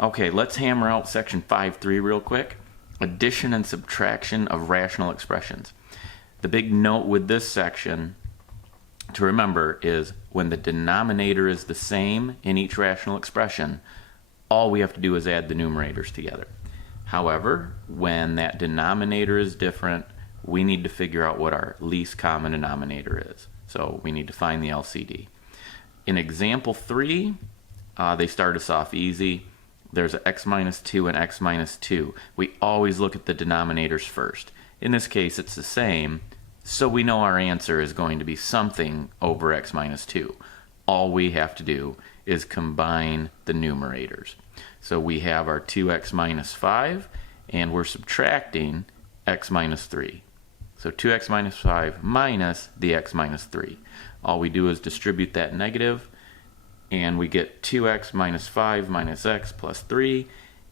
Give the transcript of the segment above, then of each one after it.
Okay, let's hammer out section 5.3 real quick. Addition and subtraction of rational expressions. The big note with this section to remember is when the denominator is the same in each rational expression, all we have to do is add the numerators together. However, when that denominator is different, we need to figure out what our least common denominator is. So we need to find the LCD. In example 3, they start us off easy. There's an x minus 2 and x minus 2. We always look at the denominators first. In this case, it's the same, so we know our answer is going to be something over x minus 2. All we have to do is combine the numerators. So we have our 2x minus 5, and we're subtracting x minus 3. So 2x minus 5 minus the x minus 3. All we do is distribute that negative, and we get 2x minus 5 minus x plus 3,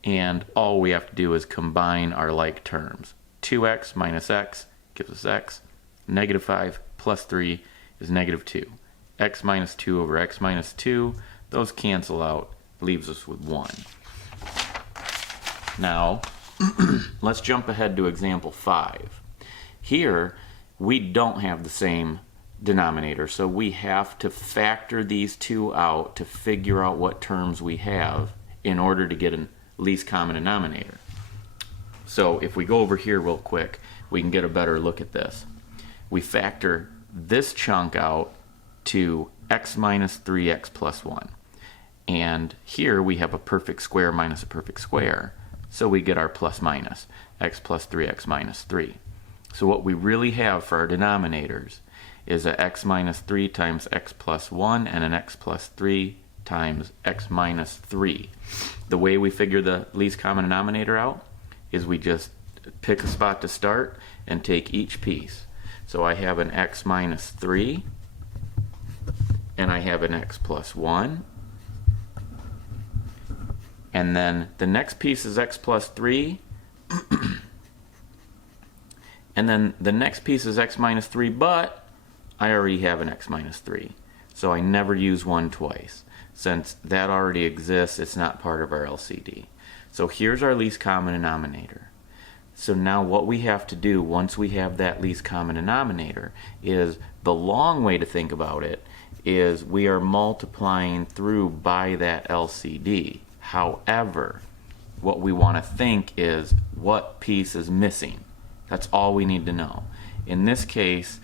and all we have to do is combine our like terms. 2x minus x gives us x, negative 5 plus 3 is negative 2. X minus 2 over x minus 2, those cancel out, leaves us with 1. Now, let's jump ahead to example 5. Here, we don't have the same denominator, so we have to factor these two out to figure out what terms we have in order to get a least common denominator. So if we go over here real quick, we can get a better look at this. We factor this chunk out to x minus 3x plus 1. And here we have a perfect square minus a perfect square, so we get our plus minus, x plus 3x minus 3. So what we really have for our denominators is a x minus 3 times x plus 1 and an x plus 3 times x minus 3. The way we figure the least common denominator out is we just pick a spot to start and take each piece. So I have an x minus 3 and I have an x plus 1. And then the next piece is x plus 3. And then the next piece is x minus 3, but I already have an x minus 3. So I never use 1 twice. Since that already exists, it's not part of our LCD. So here's our least common denominator. So now what we have to do once we have that least common denominator is, the long way to think about it is we are multiplying through by that LCD. However, what we want to think is what piece is missing. That's all we need to know. In this case,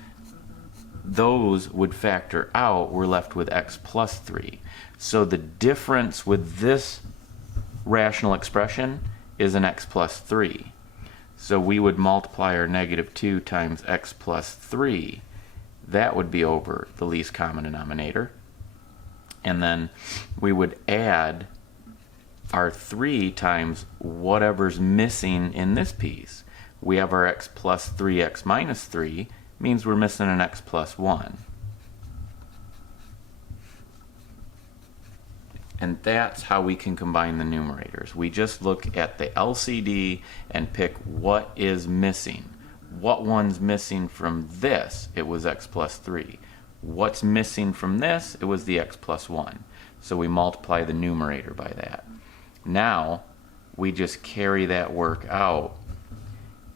those would factor out. We're left with x plus 3. So the difference with this rational expression is an x plus 3. So we would multiply our negative 2 times x plus 3. That would be over the least common denominator. And then we would add our 3 times whatever's missing in this piece. We have our x plus 3x minus 3, means we're missing an x plus 1. And that's how we can combine the numerators. We just look at the LCD and pick what is missing. What one's missing from this? It was x plus 3. What's missing from this? It was the x plus 1. So we multiply the numerator by that. Now, we just carry that work out,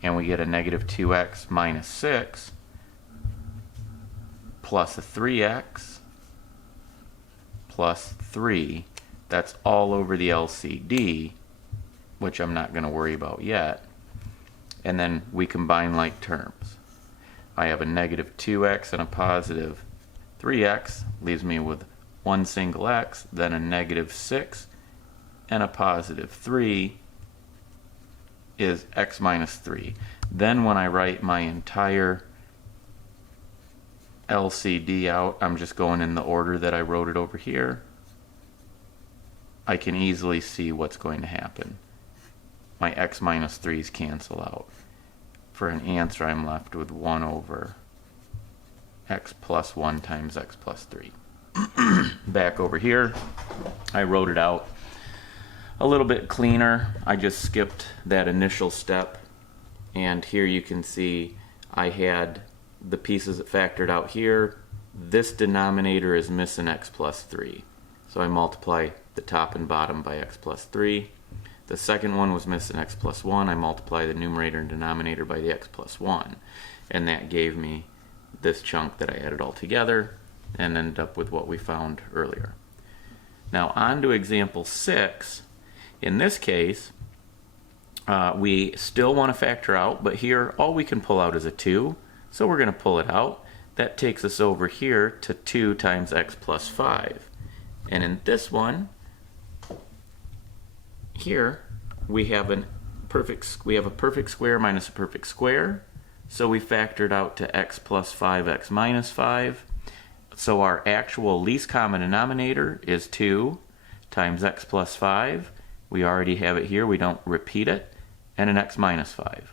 and we get a negative 2x minus 6 plus a 3x plus 3. That's all over the LCD, which I'm not going to worry about yet. And then we combine like terms. I have a negative 2x and a positive 3x, leaves me with one single x, then a negative 6 and a positive 3 is x minus 3. Then when I write my entire LCD out, I'm just going in the order that I wrote it over here. I can easily see what's going to happen. My x minus 3's cancel out. For an answer, I'm left with 1 over x plus 1 times x plus 3. Back over here, I wrote it out a little bit cleaner. I just skipped that initial step, and here you can see I had the pieces that factored out here. This denominator is missing x plus 3, so I multiply the top and bottom by x plus 3. The second one was missing x plus 1. I multiply the numerator and denominator by the x plus 1. And that gave me this chunk that I added all together and ended up with what we found earlier. Now on to example 6. In this case, we still want to factor out, but here all we can pull out is a 2. So we're going to pull it out. That takes us over here to 2 times x plus 5. And in this one, here we have a perfect square minus a perfect square. So we factored out to x plus 5, x minus 5. So our actual least common denominator is 2 times x plus 5. We already have it here, we don't repeat it, and an x minus 5.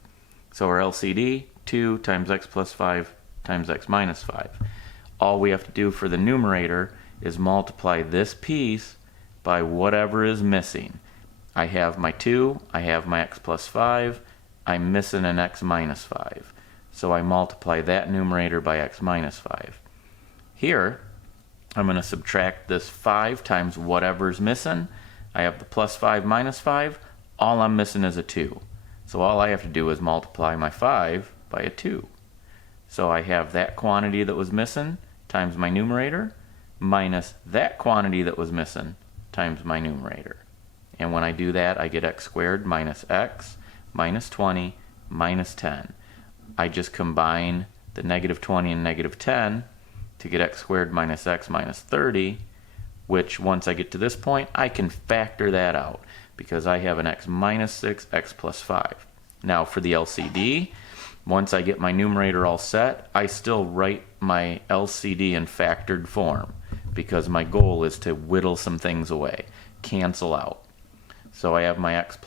So our LCD, 2 times x plus 5 times x minus 5. All we have to do for the numerator is multiply this piece by whatever is missing. I have my 2, I have my x plus 5, I'm missing an x minus 5. So I multiply that numerator by x minus 5. Here, I'm going to subtract this 5 times whatever's missing. I have the plus 5 minus 5. All I'm missing is a 2. So all I have to do is multiply my 5 by a 2. So I have that quantity that was missing times my numerator minus that quantity that was missing times my numerator. And when I do that, I get x squared minus x minus 20 minus 10. I just combine the negative 20 and negative 10 to get x squared minus x minus 30, which once I get to this point, I can factor that out because I have an x minus 6, x plus 5. Now for the LCD, once I get my numerator all set, I still write my LCD in factored form because my goal is to whittle some things away, cancel out. So I have my x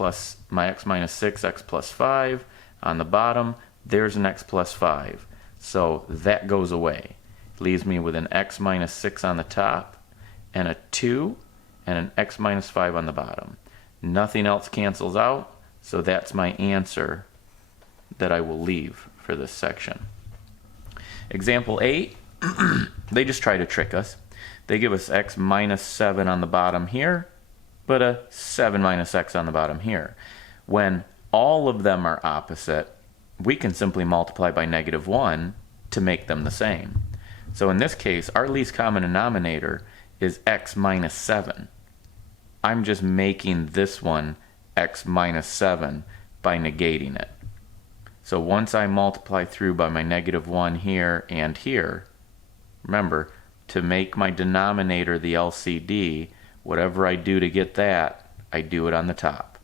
minus 6, x plus 5 on the bottom. There's an x plus 5. So that goes away. Leaves me with an x minus 6 on the top and a 2 and an x minus 5 on the bottom. Nothing else cancels out, so that's my answer that I will leave for this section. Example 8, they just try to trick us. They give us x minus 7 on the bottom here, but a 7 minus x on the bottom here. When all of them are opposite, we can simply multiply by negative 1 to make them the same. So in this case, our least common denominator is x minus 7. I'm just making this one x minus 7 by negating it. So once I multiply through by my negative 1 here and here, remember, to make my denominator the LCD, whatever I do to get that, I do it on the top.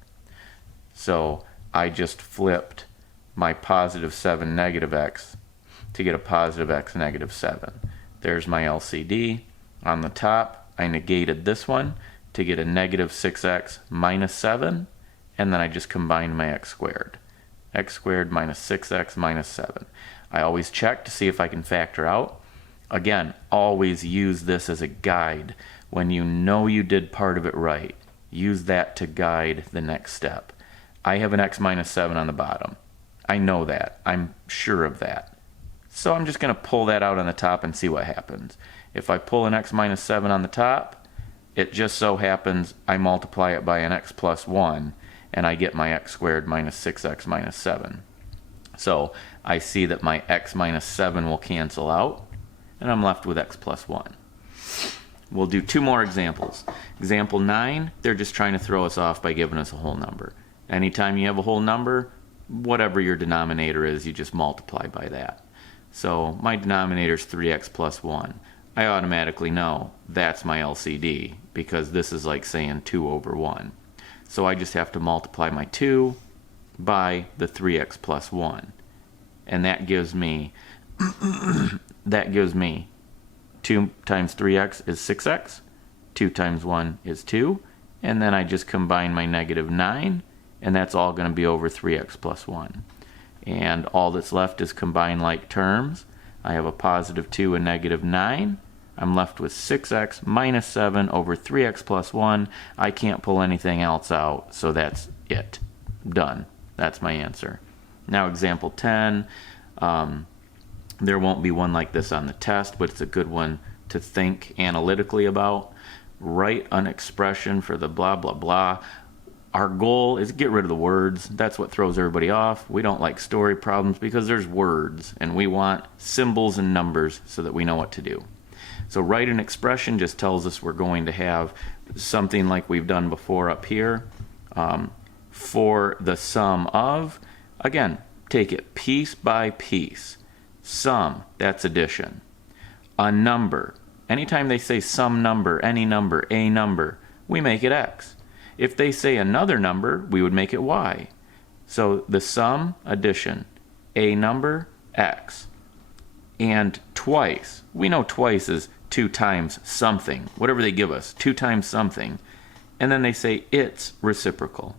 So I just flipped my positive 7 negative x to get a positive x negative 7. There's my LCD. On the top, I negated this one to get a negative 6x minus 7, and then I just combined my x squared. X squared minus 6x minus 7. I always check to see if I can factor out. Again, always use this as a guide. When you know you did part of it right, use that to guide the next step. I have an x minus 7 on the bottom. I know that. I'm sure of that. So I'm just going to pull that out on the top and see what happens. If I pull an x minus 7 on the top, it just so happens I multiply it by an x plus 1, and I get my x squared minus 6x minus 7. So I see that my x minus 7 will cancel out, and I'm left with x plus 1. We'll do 2 more examples. Example 9, they're just trying to throw us off by giving us a whole number. Anytime you have a whole number, whatever your denominator is, you just multiply by that. So my denominator is 3x plus 1. I automatically know that's my LCD because this is like saying 2 over 1. So I just have to multiply my 2 by the 3x plus 1. And that gives me 2 times 3x is 6x, 2 times 1 is 2, and then I just combine my negative 9, and that's all going to be over 3x plus 1. And all that's left is combine like terms. I have a positive 2 and negative 9. I'm left with 6x minus 7 over 3x plus 1. I can't pull anything else out, so that's it. Done. That's my answer. Now example 10. There won't be one like this on the test, but it's a good one to think analytically about. write an expression for the blah, blah, blah. Our goal is get rid of the words. That's what throws everybody off. We don't like story problems because there's words, and we want symbols and numbers so that we know what to do. So write an expression just tells us we're going to have something like we've done before up here. For the sum of, again, take it piece by piece. Sum, that's addition. A number, anytime they say some number, any number, a number, we make it x. If they say another number, we would make it y. So the sum, addition, a number, x. And twice, we know twice is 2 times something, whatever they give us, 2 times something. And then they say its reciprocal.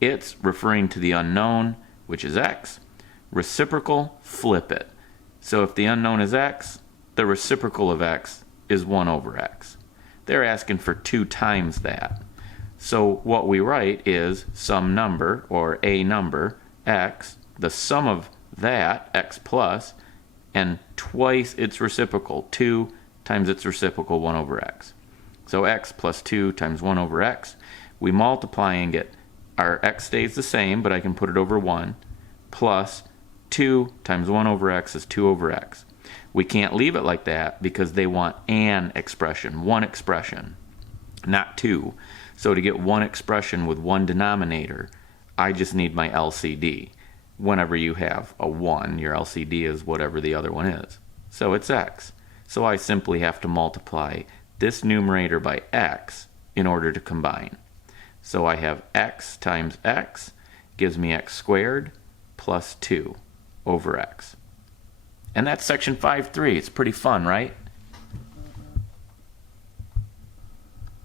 It's referring to the unknown, which is x. Reciprocal, flip it. So if the unknown is x, the reciprocal of x is 1 over x. They're asking for 2 times that. So what we write is some number, or a number, x, the sum of that, x plus, and twice its reciprocal, 2 times its reciprocal, 1 over x. So x plus 2 times 1 over x. We multiply and get our x stays the same, but I can put it over 1, plus 2 times 1 over x is 2 over x. We can't leave it like that because they want an expression, one expression, not 2. So to get one expression with one denominator, I just need my LCD. Whenever you have a 1, your LCD is whatever the other one is. So it's x. So I simply have to multiply this numerator by x in order to combine. So I have x times x gives me x squared plus 2 over x. And that's section 5.3. It's pretty fun, right?